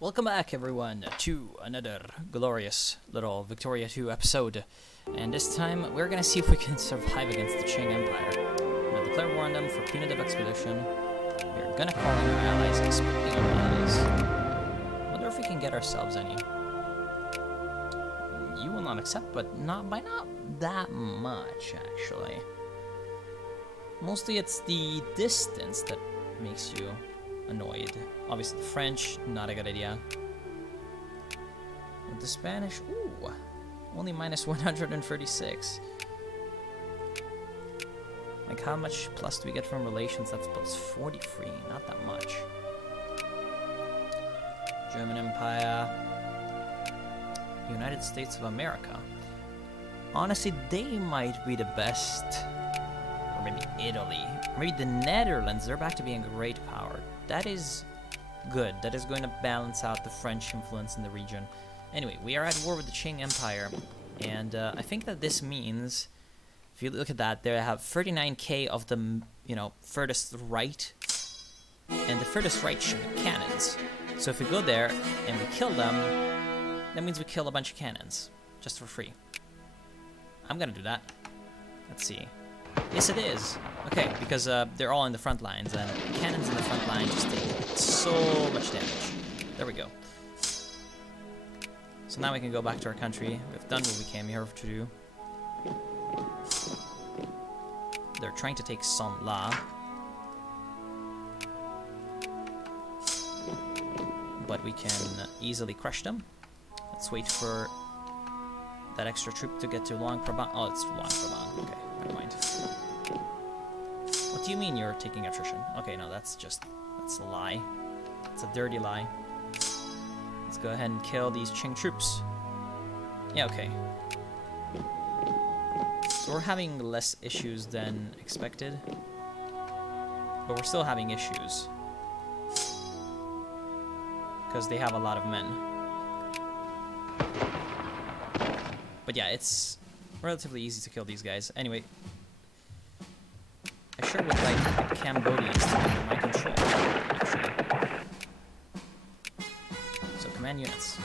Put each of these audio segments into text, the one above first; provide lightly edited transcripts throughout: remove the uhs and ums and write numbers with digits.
Welcome back, everyone, to another glorious little Victoria 2 episode. And this time, we're gonna see if we can survive against the Qing Empire. I'm gonna declare war on them for punitive expedition. We're gonna call in our allies. And speaking of allies, I wonder if we can get ourselves any. You will not accept, but not that much, actually. Mostly it's the distance that makes you annoyed. Obviously the French, not a good idea. With the Spanish, ooh, only minus 136. Like, how much plus do we get from relations? That's plus 43, not that much. German Empire, United States of America. Honestly, they might be the best. Or maybe Italy. Or maybe the Netherlands. They're back to being a great power. That is good. That is going to balance out the French influence in the region. Anyway, we are at war with the Qing Empire. And I think that this means, if you look at that, they have 39k of the, furthest right. And the furthest right should be cannons. So if we go there and we kill them, that means we kill a bunch of cannons. Just for free. I'm gonna do that. Let's see. Yes, it is. Okay, because they're all in the front lines, and cannons in the front line just take so much damage. There we go. So now we can go back to our country. We've done what we came here to do. They're trying to take Son-La. But we can easily crush them. Let's wait for that extra troop to get to Luang Prabang. Oh, it's Luang Prabang. Okay, never mind. What do you mean you're taking attrition? Okay, no, that's a lie. It's a dirty lie. Let's go ahead and kill these Qing troops. Yeah, okay. So we're having less issues than expected. But we're still having issues. Because they have a lot of men. But yeah, it's relatively easy to kill these guys. Anyway, I sure would like the Cambodians to be under my control, actually. So, command units.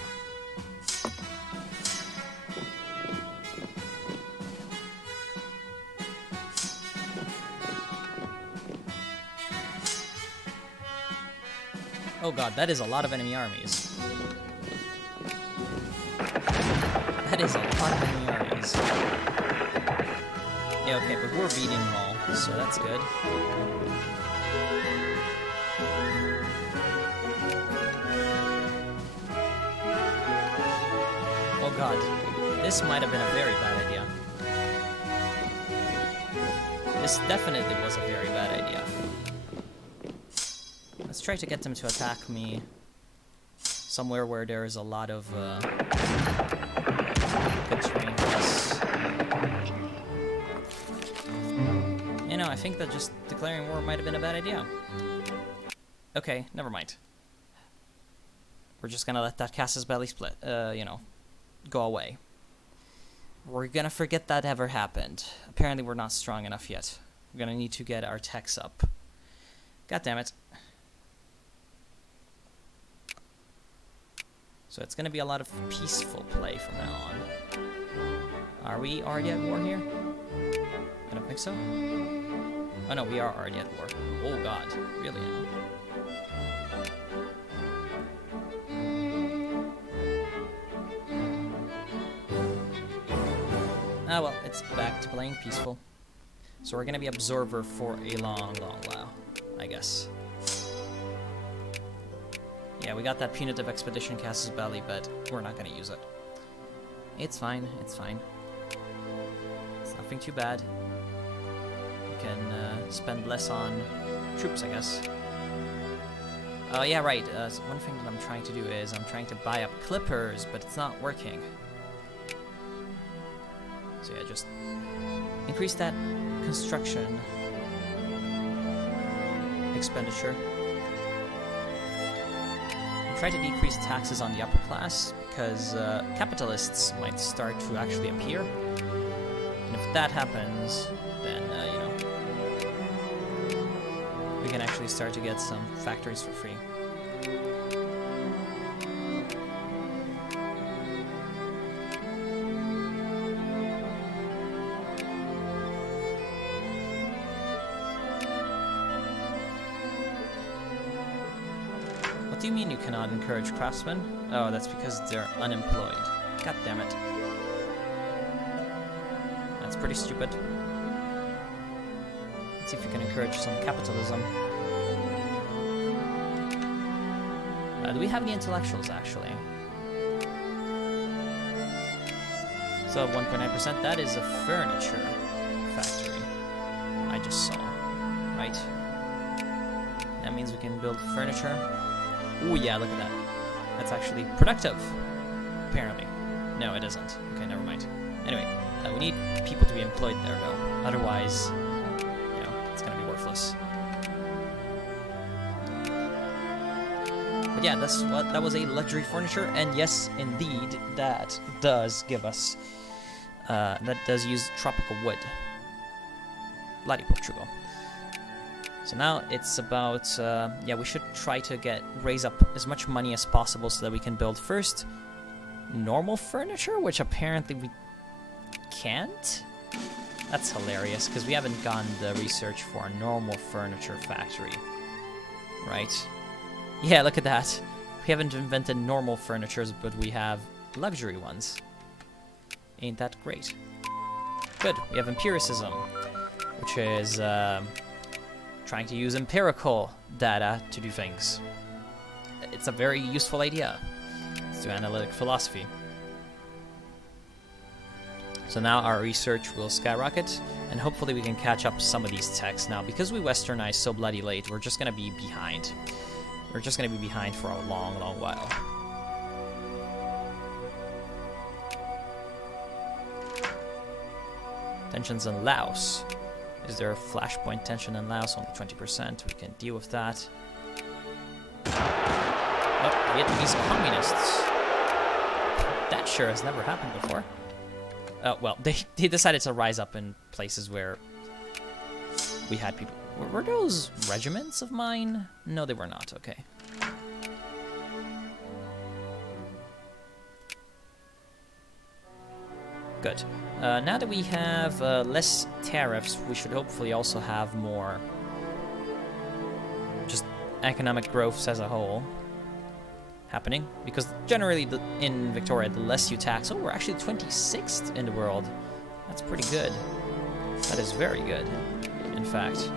Oh god, that is a lot of enemy armies. That is a lot of enemy armies. Yeah, okay, but we're beating them all, so that's good. Oh god, this might have been a very bad idea. This definitely was a very bad idea. Let's try to get them to attack me somewhere where there is a lot of good terrain for us. I think that just declaring war might have been a bad idea. Okay, never mind. We're just gonna let that Casus Belli split, go away. We're gonna forget that ever happened. Apparently we're not strong enough yet. We're gonna need to get our techs up. God damn it. So it's gonna be a lot of peaceful play from now on. Are we already at war here? I don't think so. Oh no, we are already at war. Oh god, really now. Ah well, it's back to playing peaceful. So we're gonna be observer for a long while, I guess. Yeah, we got that punitive expedition Casus Belli, but we're not gonna use it. It's fine, it's fine. It's nothing too bad. We can spend less on troops, I guess. Oh yeah, right. So one thing that I'm trying to do is I'm trying to buy up clippers, but it's not working. So yeah, just increase that construction expenditure. Try to decrease taxes on the upper class, because capitalists might start to actually appear. And if that happens, then, we can actually start to get some factories for free. you mean you cannot encourage craftsmen? Oh, that's because they're unemployed. God damn it. That's pretty stupid. Let's see if we can encourage some capitalism. Do we have any intellectuals, actually? So 1.9%, that is a furniture factory. I just saw, right? That means we can build furniture. Oh yeah, look at that. That's actually productive, apparently. No, it isn't. Okay, never mind. Anyway, we need people to be employed there, though. Otherwise, you know, it's gonna be worthless. But yeah, that was a luxury furniture, and yes, indeed, that does give us, that does use tropical wood. Bloody Portugal. So now it's about, yeah, we should try to raise up as much money as possible so that we can build first normal furniture, which apparently we can't. That's hilarious, because we haven't gotten the research for a normal furniture factory, right? Yeah, look at that. We haven't invented normal furnitures, but we have luxury ones. Ain't that great? Good, we have empiricism, which is trying to use empirical data to do things. It's a very useful idea. Let's do analytic philosophy. So now our research will skyrocket, and hopefully we can catch up some of these techs. Now, because we westernized so bloody late, we're just gonna be behind. We're just gonna be behind for a long, long while. Tensions in Laos. Is there a flashpoint tension in Laos? Only 20%. We can deal with that. Oh, Vietnamese communists. That sure has never happened before. Oh, well, they decided to rise up in places where we had people. Were those regiments of mine? No, they were not. Okay. Good. Now that we have less tariffs, we should hopefully also have more just economic growth as a whole happening. Because generally in Victoria, the less you tax... Oh, we're actually 26th in the world. That's pretty good. That is very good, in fact.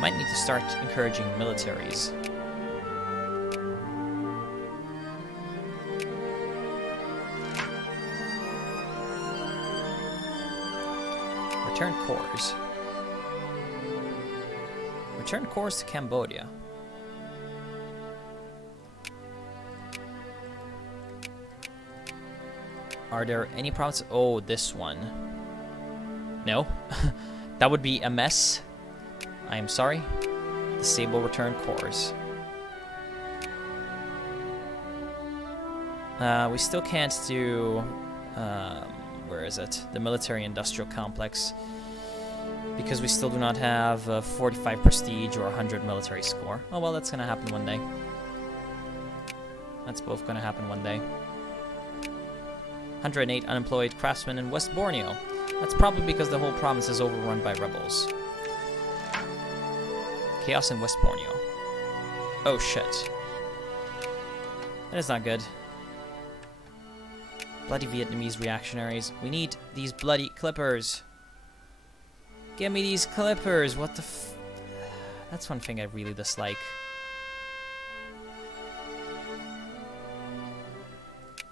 Might need to start encouraging militaries. Return cores. Return cores to Cambodia. Are there any problems? Oh, this one. No? That would be a mess. I am sorry. Disable return cores. We still can't do... where is it? The military-industrial complex. Because we still do not have 45 prestige or 100 military score. Oh well, that's gonna happen one day. That's both gonna happen one day. 108 unemployed craftsmen in West Borneo. That's probably because the whole province is overrun by rebels. Chaos in West Borneo. Oh shit. That is not good. Bloody Vietnamese reactionaries. We need these bloody clippers. Give me these clippers. What the f... That's one thing I really dislike.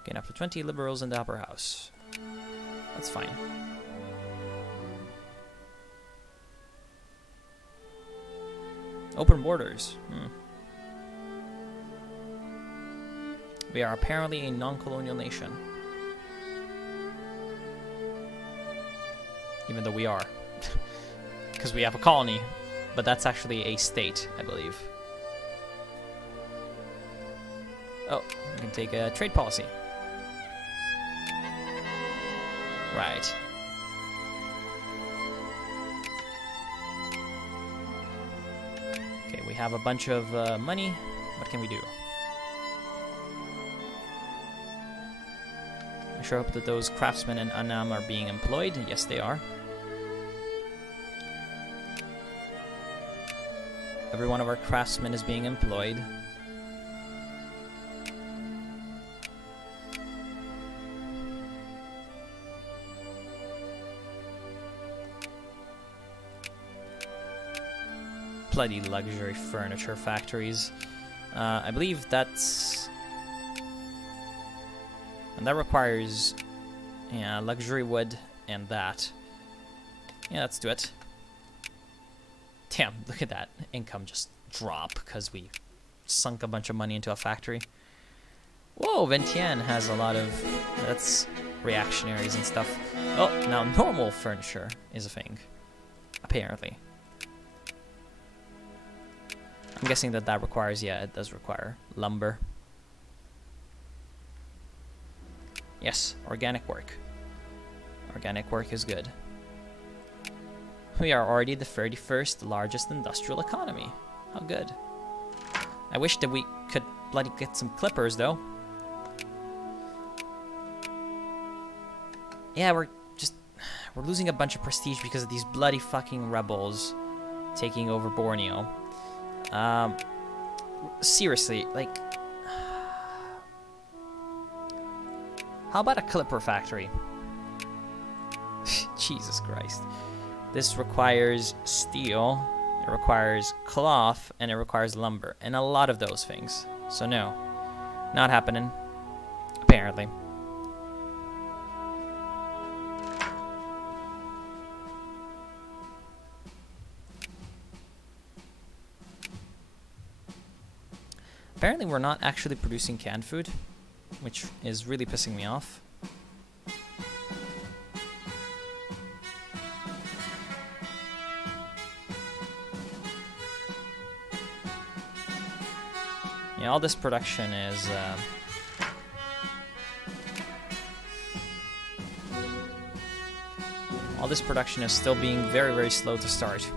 Gain up to 20 liberals in the upper house. That's fine. Open borders. We are apparently a non-colonial nation. Even though we are. Because we have a colony. But that's actually a state, I believe. Oh, we can take a trade policy. Right. Okay, we have a bunch of money. What can we do? I sure hope that those craftsmen in Annam are being employed. Yes, they are. Every one of our craftsmen is being employed. Bloody luxury furniture factories. I believe that's... And that requires... Yeah, luxury wood and that. Yeah, let's do it. Damn, look at that. Income just drop because we sunk a bunch of money into a factory. Whoa, Vientiane has a lot of... That's reactionaries and stuff. Oh, now normal furniture is a thing. Apparently. I'm guessing that that requires, yeah, it does require lumber. Yes, organic work. Organic work is good. We are already the 31st largest industrial economy. How good. I wish that we could bloody get some clippers, though. Yeah, we're losing a bunch of prestige because of these bloody fucking rebels taking over Borneo. Seriously, like... How about a clipper factory? Jesus Christ. This requires steel, it requires cloth, and it requires lumber, and a lot of those things. So no, not happening, apparently. Apparently we're not actually producing canned food, which is really pissing me off. Yeah, all this production is... all this production is still being very, very slow to start.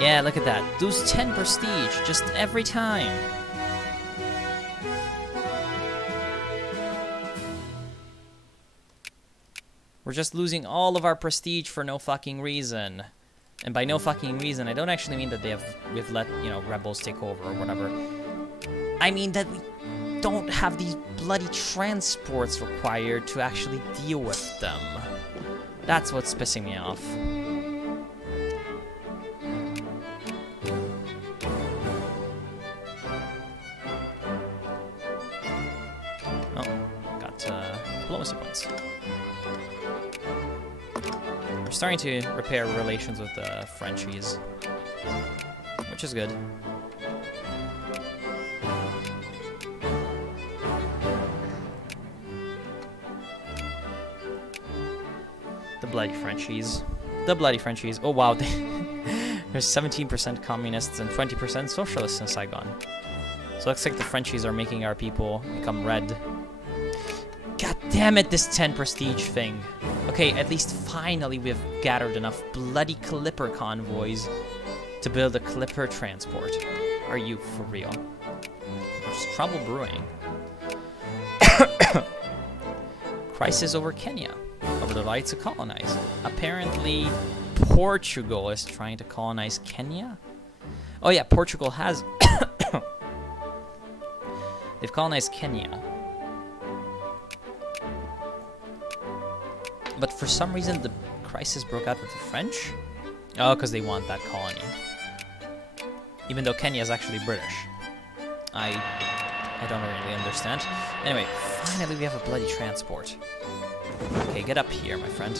Yeah, look at that. Lose 10 prestige just every time. We're just losing all of our prestige for no fucking reason. And by no fucking reason, I don't actually mean that we've let, you know, rebels take over or whatever. I mean that we don't have these bloody transports required to actually deal with them. That's what's pissing me off. Diplomacy points. We're starting to repair relations with the Frenchies, which is good. The bloody Frenchies. The bloody Frenchies. Oh wow, there's 17% communists and 20% socialists in Saigon. So it looks like the Frenchies are making our people become red. God damn it, this 10 prestige thing. Okay, at least finally we've gathered enough bloody clipper convoys to build a clipper transport. Are you for real? There's trouble brewing. Crisis over Kenya. Over the right to colonize. Apparently, Portugal is trying to colonize Kenya? Oh yeah, Portugal has... They've colonized Kenya. But for some reason, the crisis broke out with the French? Oh, because they want that colony. Even though Kenya is actually British. I don't really understand. Anyway, finally we have a bloody transport. Okay, get up here, my friend.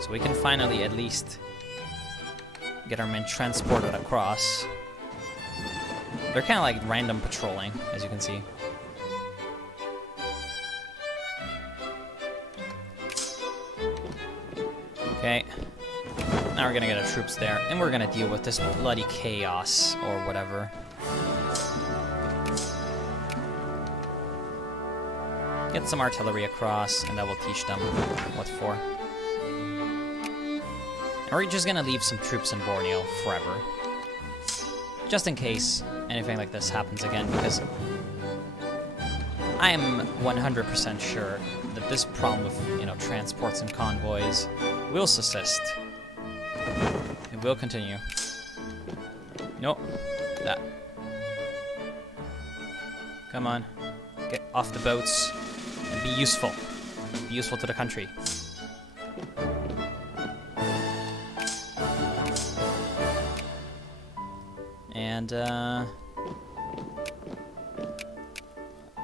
So we can finally at least get our men transported across. They're kind of like random patrolling, as you can see. Okay. Now we're gonna get our troops there, and we're gonna deal with this bloody chaos, or whatever. Get some artillery across, and that will teach them what for. And we're just gonna leave some troops in Borneo forever. Just in case anything like this happens again, because I am 100% sure that this problem of, you know, transports and convoys will subsist. It will continue. Nope. That. Come on. Get off the boats and be useful. Be useful to the country. And,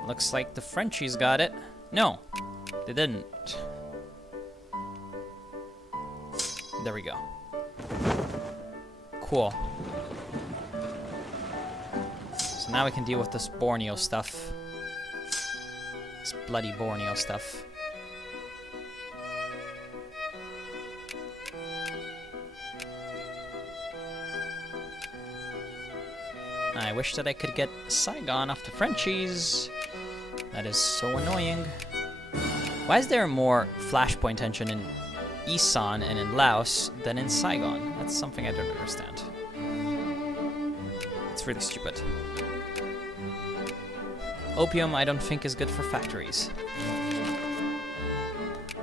looks like the Frenchies got it. No, they didn't. There we go. Cool. So now we can deal with this Borneo stuff. This bloody Borneo stuff. I wish that I could get Saigon off the Frenchies. That is so annoying. Why is there more flashpoint tension in Isan and in Laos than in Saigon? That's something I don't understand. It's really stupid. Opium I don't think is good for factories.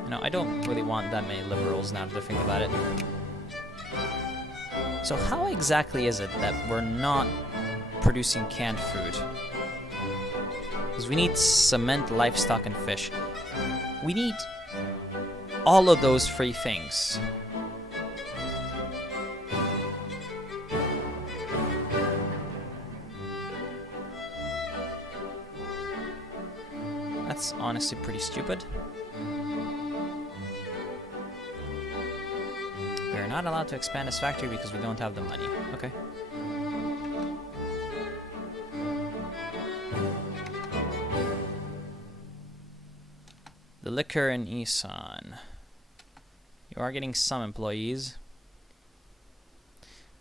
You know, I don't really want that many liberals now that I think about it. So how exactly is it that we're not producing canned food? Because we need cement, livestock, and fish. We need all of those three things. That's honestly pretty stupid. We're not allowed to expand this factory because we don't have the money. Okay. The liquor in Isan. You are getting some employees.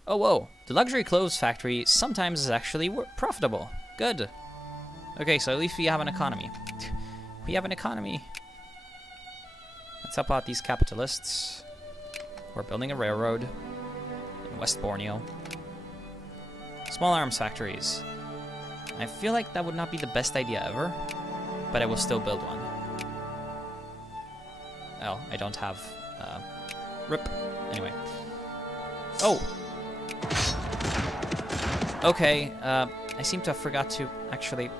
Oh, whoa. The luxury clothes factory sometimes is actually profitable. Good. Okay, so at least we have an economy. We have an economy. Let's help out these capitalists. We're building a railroad in West Borneo. Small arms factories. I feel like that would not be the best idea ever, but I will still build one. Oh, I don't have, rip. Anyway. Oh! Okay, I seem to have forgot to actually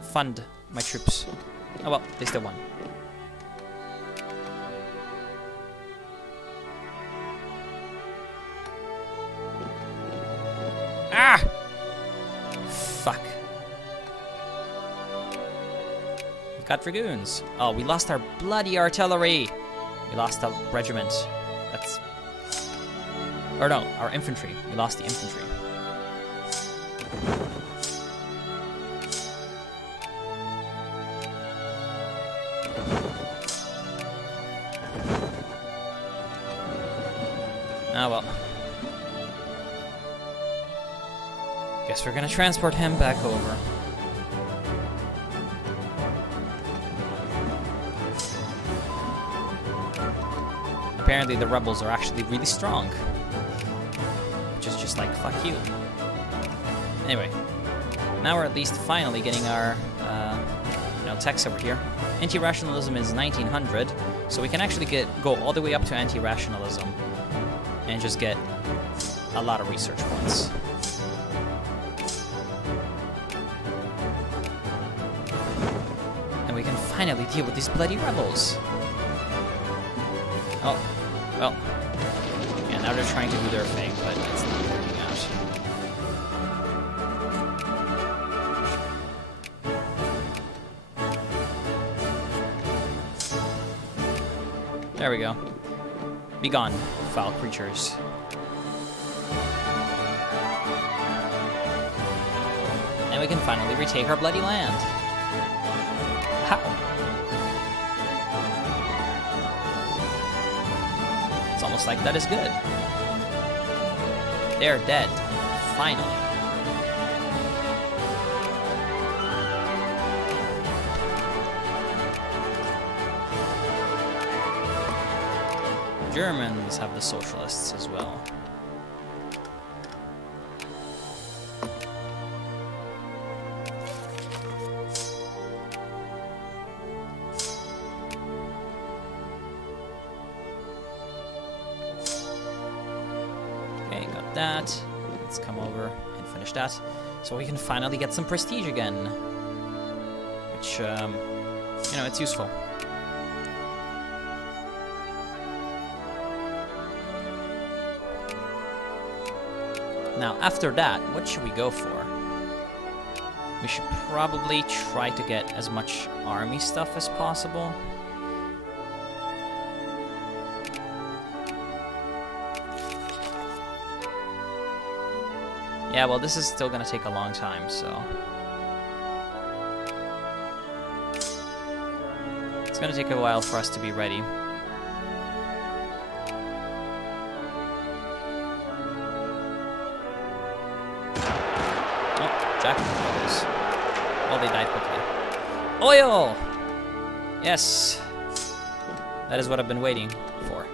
fund my troops. Oh well, they still won. Ah! Fuck. We've got dragoons. Oh, we lost our bloody artillery. We lost a regiment. That's... Or no, our infantry. We lost the infantry. Oh well. Guess we're gonna transport him back over. Apparently the rebels are actually really strong. Which is just like, fuck you. Anyway. Now we're at least finally getting our, text over here. Anti-rationalism is 1900, so we can actually go all the way up to anti-rationalism and just get a lot of research points. And we can finally deal with these bloody rebels. Oh, well. Yeah, now they're trying to do their thing, but it's not working out. There we go. Be gone, foul creatures. And we can finally retake our bloody land. How? It's almost like that is good. They're dead. Finally. Germans have the socialists as well. Okay, got that. Let's come over and finish that. So we can finally get some prestige again. Which, you know, it's useful. Now, after that, what should we go for? We should probably try to get as much army stuff as possible. Yeah, well, this is still gonna take a long time, so... it's gonna take a while for us to be ready. Jack Brothers. Oh, they died quickly. Oil! Yes! That is what I've been waiting for.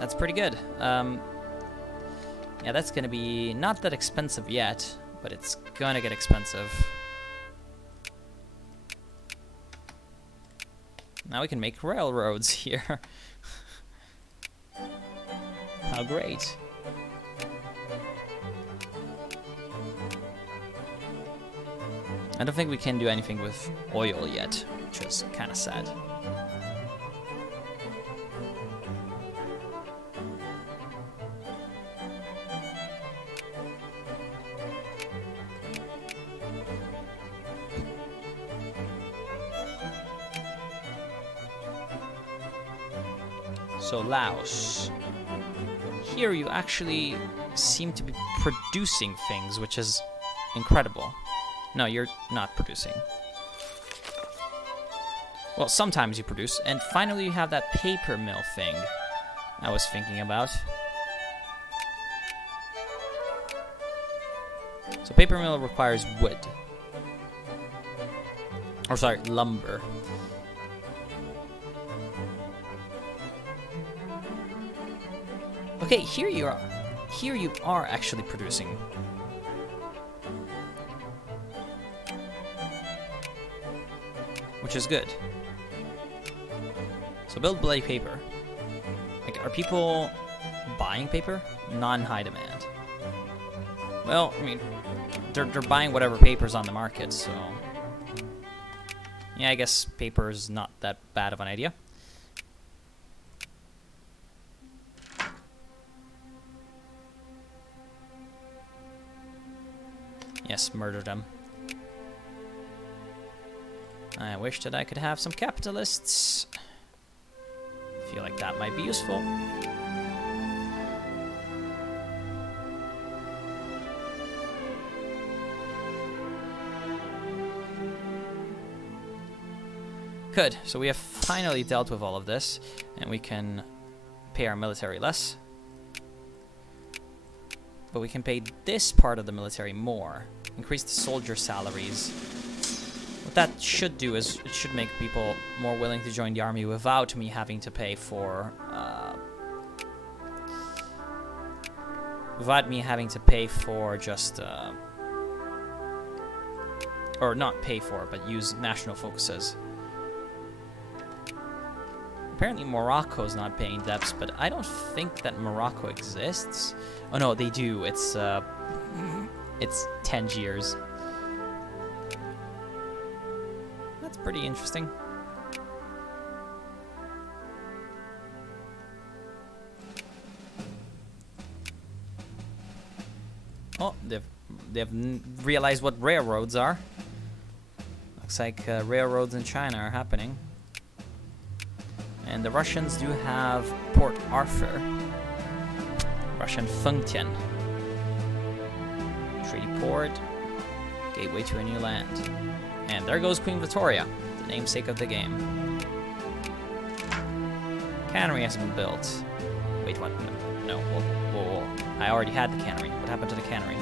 That's pretty good. Yeah, that's gonna be not that expensive yet, but it's gonna get expensive. Now we can make railroads here. How great. I don't think we can do anything with oil yet, which is kind of sad. So Laos. Here you actually seem to be producing things, which is incredible. No, you're not producing. Well, sometimes you produce. And finally you have that paper mill thing I was thinking about. So paper mill requires wood. Or sorry, lumber. Okay, here you are. Here you are actually producing. Which is good. So build bloody paper. Like, are people buying paper? Non-high demand. Well, I mean, they're buying whatever paper's on the market, so... yeah, I guess paper is not that bad of an idea. Yes, murder them. I wish that I could have some capitalists. Feel like that might be useful. Good, so we have finally dealt with all of this, and we can pay our military less. But we can pay this part of the military more. Increase the soldier salaries. What that should do is it should make people more willing to join the army without me having to pay for... without me having to pay for just... or not pay for, but use national focuses. Apparently Morocco's not paying debts, but I don't think that Morocco exists. Oh no, they do. It's Tangiers. That's pretty interesting. Oh, they've realized what railroads are. Looks like railroads in China are happening. And the Russians do have Port Arthur. Russian Fengtian. Treaty Port. Gateway to a new land. And there goes Queen Victoria, the namesake of the game. Cannery has been built. Wait, what? No. Whoa. I already had the cannery. What happened to the cannery?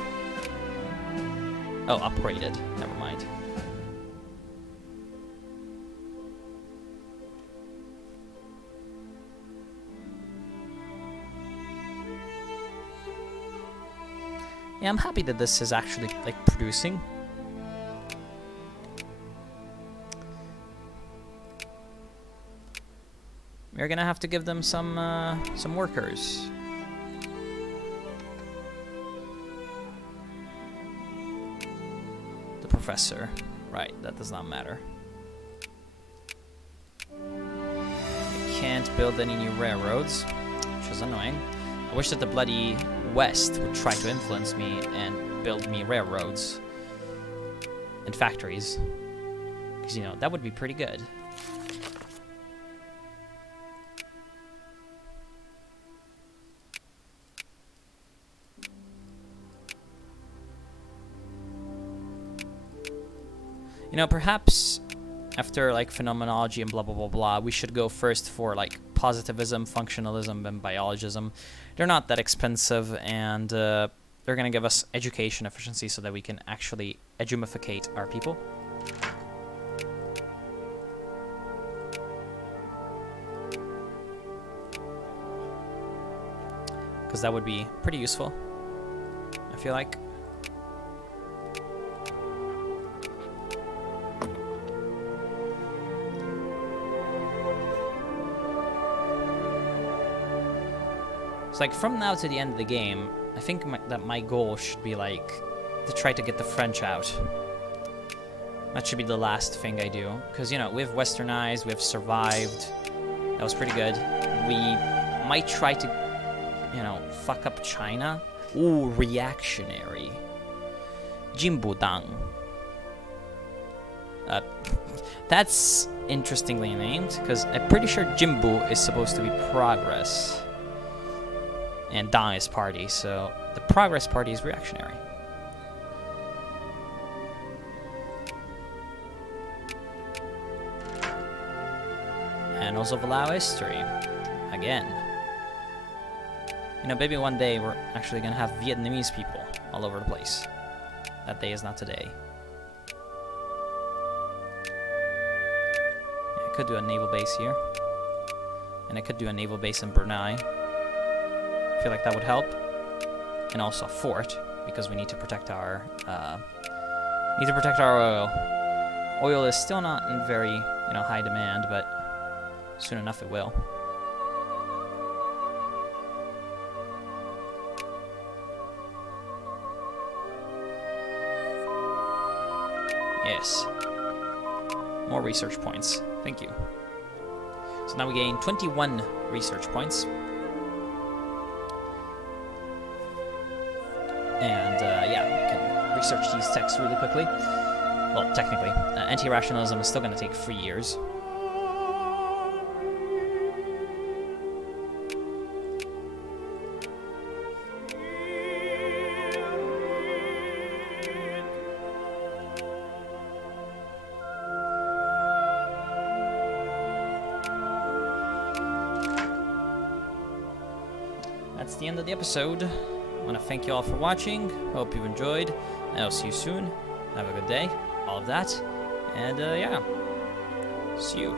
Oh, upgraded. Never mind. Yeah, I'm happy that this is actually, like, producing. We're gonna have to give them some workers. The professor. Right, that does not matter. I can't build any new railroads, which is annoying. I wish that the bloody West would try to influence me and build me railroads and factories. Because, you know, that would be pretty good. You know, perhaps after, like, phenomenology and blah, blah, blah, blah, we should go first for, like, positivism, functionalism, and biologism. They're not that expensive, and they're going to give us education efficiency so that we can actually edumificate our people. Because that would be pretty useful, I feel like. So, like, from now to the end of the game, I think that my goal should be, like, to try to get the French out. That should be the last thing I do. Because, you know, we've westernized, we've survived. That was pretty good. We might try to, you know, fuck up China. Ooh, reactionary. Jimbudang. That's interestingly named, because I'm pretty sure Jimbu is supposed to be progress. And Dang is party, so the Progress Party is reactionary. Annals of Lao history. Again. You know, maybe one day we're actually gonna have Vietnamese people all over the place. That day is not today. Yeah, I could do a naval base here. And I could do a naval base in Brunei. I feel like that would help. And also a fort, because we need to protect our oil. Oil is still not in very, you know, high demand, but soon enough it will. Yes. More research points. Thank you. So now we gain 21 research points. And, yeah, we can research these texts really quickly. Well, technically. Anti-rationalism is still going to take 3 years. That's the end of the episode. I want to thank you all for watching. Hope you've enjoyed. And I'll see you soon. Have a good day. All of that. And, yeah. See you.